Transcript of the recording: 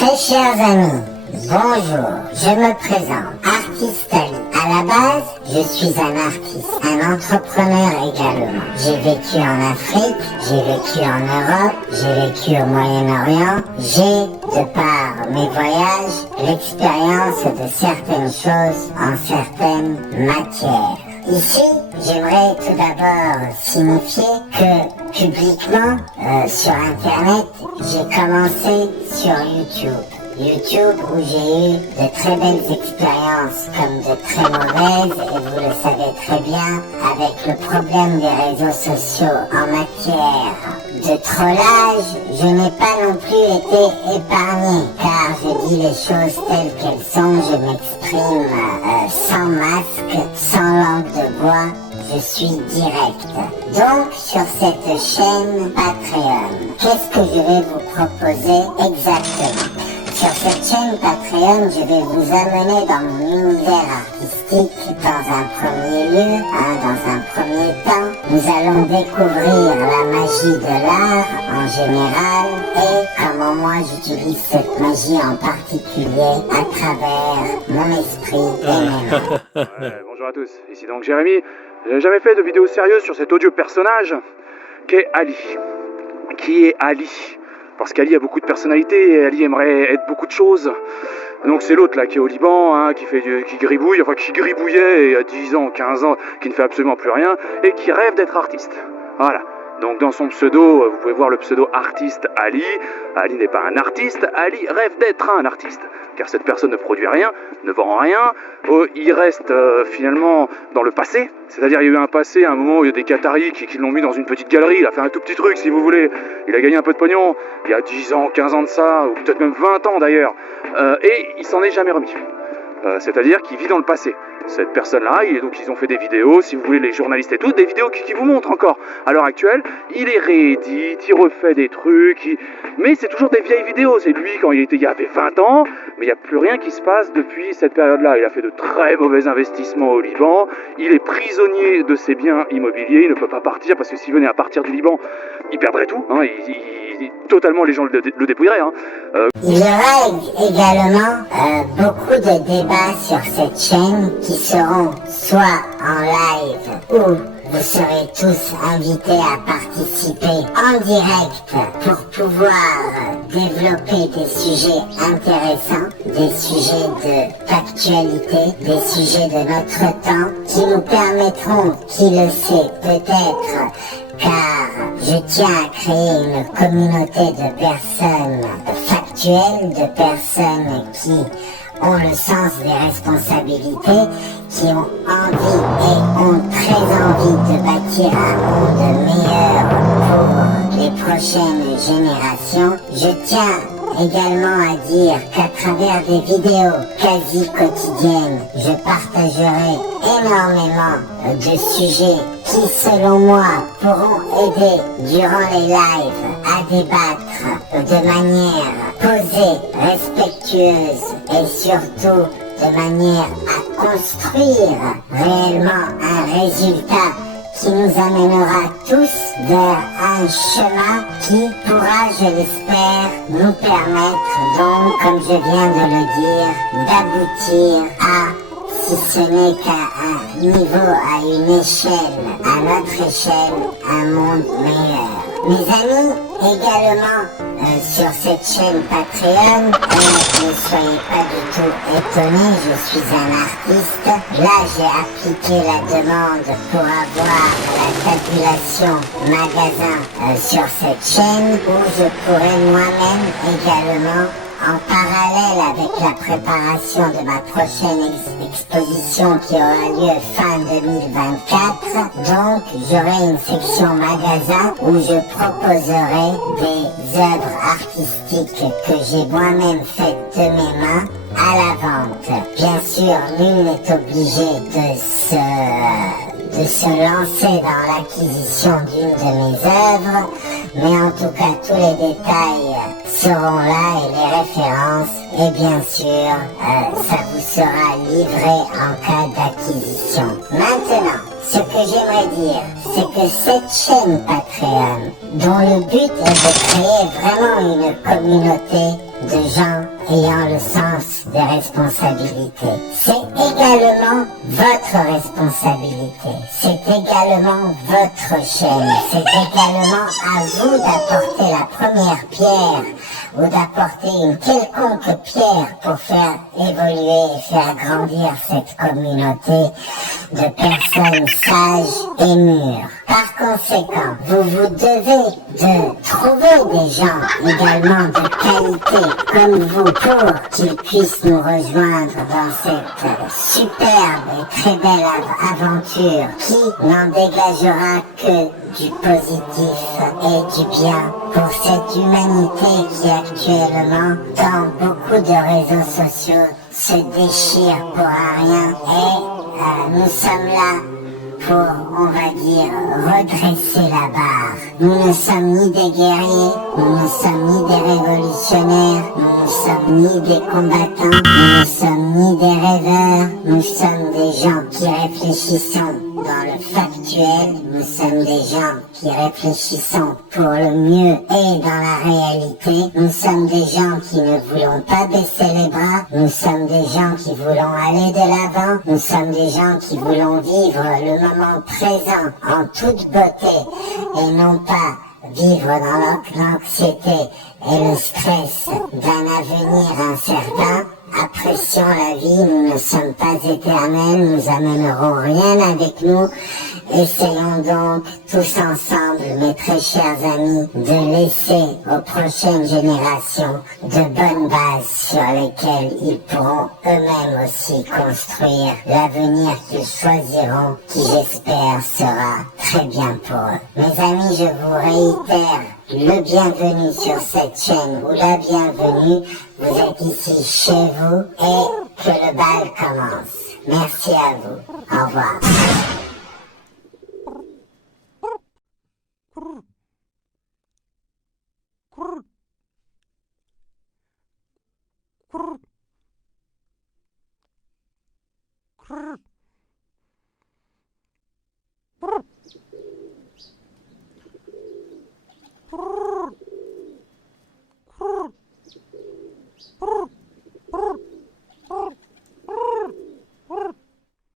Très chers amis, bonjour, je me présente, Artiste Ali. À la base, je suis un artiste, un entrepreneur également. J'ai vécu en Afrique, j'ai vécu en Europe, j'ai vécu au Moyen-Orient. J'ai, de par mes voyages, l'expérience de certaines choses en certaines matières. Ici, j'aimerais tout d'abord signifier que publiquement, sur Internet, j'ai commencé sur YouTube. YouTube où j'ai eu de très belles expériences comme de très mauvaises, et vous le savez très bien, avec le problème des réseaux sociaux en matière de trollage, je n'ai pas non plus été épargné, car je dis les choses telles qu'elles sont, je m'exprime sans masque, sans langue de bois, je suis direct. Donc sur cette chaîne Patreon, qu'est-ce que je vais vous proposer exactement ? Sur cette chaîne Patreon, je vais vous amener dans mon univers artistique dans un premier lieu, dans un premier temps. Nous allons découvrir la magie de l'art en général et comment moi j'utilise cette magie en particulier à travers mon esprit et mes mains. Bonjour à tous, ici donc Jérémy. Je n'ai jamais fait de vidéo sérieuse sur cet odieux personnage qu'est Ali. Qui est Ali ? Parce qu'Ali a beaucoup de personnalité et Ali aimerait être beaucoup de choses. Donc c'est l'autre là qui est au Liban, qui gribouille, qui gribouillait il y a 10 ans, 15 ans, qui ne fait absolument plus rien et qui rêve d'être artiste. Voilà. Donc dans son pseudo, vous pouvez voir le pseudo artiste Ali. Ali n'est pas un artiste, Ali rêve d'être un artiste. Car cette personne ne produit rien, ne vend rien, il reste finalement dans le passé. C'est-à-dire il y a eu un passé, un moment où il y a des Qataris qui l'ont mis dans une petite galerie, il a fait un tout petit truc si vous voulez, il a gagné un peu de pognon, il y a 10 ans, 15 ans de ça, ou peut-être même 20 ans d'ailleurs, et il s'en est jamais remis. C'est-à-dire qu'il vit dans le passé. Cette personne-là, donc ils ont fait des vidéos, si vous voulez, les journalistes et tout, des vidéos qui vous montrent encore. À l'heure actuelle, il les réédite, il refait des trucs, mais c'est toujours des vieilles vidéos. C'est lui quand il avait 20 ans, mais il n'y a plus rien qui se passe depuis cette période-là. Il a fait de très mauvais investissements au Liban, il est prisonnier de ses biens immobiliers, il ne peut pas partir parce que s'il venait à partir du Liban, il perdrait tout. Totalement, les gens le dépouilleraient. Il y aura également beaucoup de débats sur cette chaîne qui seront soit en live ou vous serez tous invités à participer en direct pour pouvoir développer des sujets intéressants, des sujets d'actualité, des sujets de notre temps qui nous permettront, qui le sait peut-être, car je tiens à créer une communauté de personnes factuelles, de personnes qui ont le sens des responsabilités, qui ont envie et ont très envie de bâtir un monde meilleur pour les prochaines générations. Je tiens également à dire qu'à travers des vidéos quasi quotidiennes, je partagerai énormément de sujets qui, selon moi, pourront aider durant les lives à débattre de manière posée, respectueuse et surtout de manière à construire réellement un résultat qui nous amènera tous vers un chemin qui pourra, je l'espère, nous permettre donc, comme je viens de le dire, d'aboutir à, si ce n'est qu'à un niveau, à une échelle, à notre échelle, un monde meilleur. Mes amis, également sur cette chaîne Patreon, ne soyez pas du tout étonnés, je suis un artiste. Là, j'ai appliqué la demande pour avoir la tabulation magasin sur cette chaîne où je pourrais moi-même également, en parallèle avec la préparation de ma prochaine exposition qui aura lieu fin 2024, donc j'aurai une section magasin où je proposerai des œuvres artistiques que j'ai moi-même faites de mes mains à la vente. Bien sûr, nul n'est obligé de se lancer dans l'acquisition d'une de mes œuvres, mais en tout cas tous les détails seront là et les références, et bien sûr ça vous sera livré en cas d'acquisition. Maintenant, ce que j'aimerais dire, c'est que cette chaîne Patreon, dont le but est de créer vraiment une communauté de gens ayant le sens des responsabilités. C'est également votre responsabilité. C'est également votre chaîne. C'est également à vous d'apporter la première pierre ou d'apporter une quelconque pierre pour faire évoluer et faire grandir cette communauté de personnes sages et mûres. Par conséquent, vous devez de trouver des gens également de qualité comme vous pour qu'ils puissent nous rejoindre dans cette superbe et très belle aventure qui n'en dégagera que du positif et du bien pour cette humanité qui actuellement dans beaucoup de réseaux sociaux se déchire pour rien et nous sommes là pour, on va dire, redresser la barre. Nous ne sommes ni des guerriers, nous ne sommes ni des révolutionnaires, nous ne sommes ni des combattants, nous ne sommes ni des rêveurs, nous sommes des gens qui réfléchissons dans le factuel, nous sommes des gens qui réfléchissons pour le mieux et dans la réalité, nous sommes des gens qui ne voulons pas baisser les bras, nous sommes des gens qui voulons aller de l'avant, nous sommes des gens qui voulons vivre le moment présent en toute beauté et non pas vivre dans l'anxiété et le stress d'un avenir incertain. Apprécions la vie, nous ne sommes pas éternels, nous amènerons rien avec nous. Essayons donc tous ensemble, mes très chers amis, de laisser aux prochaines générations de bonnes bases sur lesquelles ils pourront eux-mêmes aussi construire l'avenir qu'ils choisiront, qui j'espère sera très bien pour eux. Mes amis, je vous réitère le bienvenu sur cette chaîne ou la bienvenue. Vous êtes ici chez vous et que le bal commence. Merci à vous. Au revoir. Brrr.